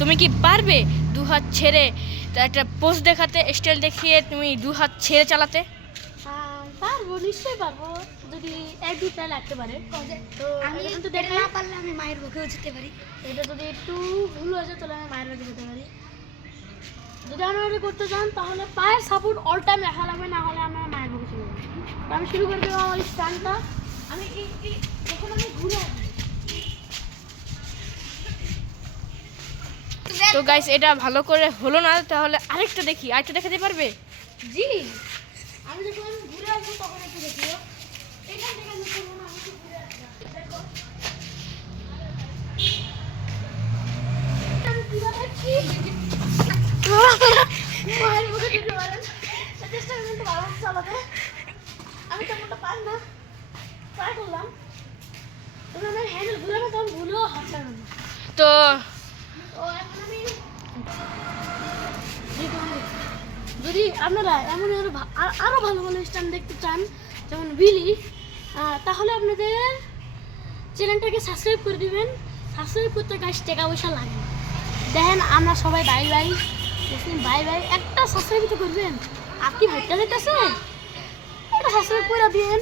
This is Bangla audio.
তুমি কি পারবে দু হাত ছেড়ে একটা পোজ দেখাতে, স্টাইল দেখিয়ে তুমি দু হাত ছেড়ে চালাতে? পারবো, নিশ্চয়ই পারবো, যদি এক দুটা লাগতে পারে। তো আমি তো এটা না পারলে আমি মায়ের বুকেও যেতে পারি। এটা যদি একটু ভুল হয়ে যায় তাহলে আমি মায়ের বাড়ি যেতে পারি। যদি আমি এটা করতে চান তাহলে পায়ের সাপোর্ট অল টাইম রাখা লাগবে, না হলে আমার মায়ের বুকে চলে যাবে। তো আমি শুরু করে দেবো আমার স্টানটা। আমি যখন আমি ঘুরে আসবো, তো গাইস এটা ভালো করে হলো না, তাহলে আরেকটা দেখি, আরেকটা দেখাতে পারবে? জি, আমি যখন ঘুরে আসবো তখন একটু দেখিও। এখান থেকে আমি করবো না, আমি একটু ঘুরে আসবো। দেখো আমি কিভাবে মায়ের বুকে যেতে পারেন, চেষ্টা করবেন একটু ভালো চালাতে। আমি তেমনটা পারি না, ট্রাই করলাম। তখন আমি হ্যান্ডেল ঘুরানো, তখন ভুলেও হাত লাগবে না। তো তো এখন আমি যদি আপনারা এমন আরও ভালো ভালো স্ট্যান্ড দেখতে চান যেমন বিলি, তাহলে আপনাদের চ্যানেলটাকে সাবস্ক্রাইব করে দিবেন। সাবস্ক্রাইব করতে গাছ টাকা পয়সা লাগে। দেখেন আমরা সবাই ভাই ভাই ভাই ভাই, একটা সাবস্ক্রাইব তো করবেন। আপনি ভাইটা দেখতেছে, একটা সাবস্ক্রাইব করে দিবেন।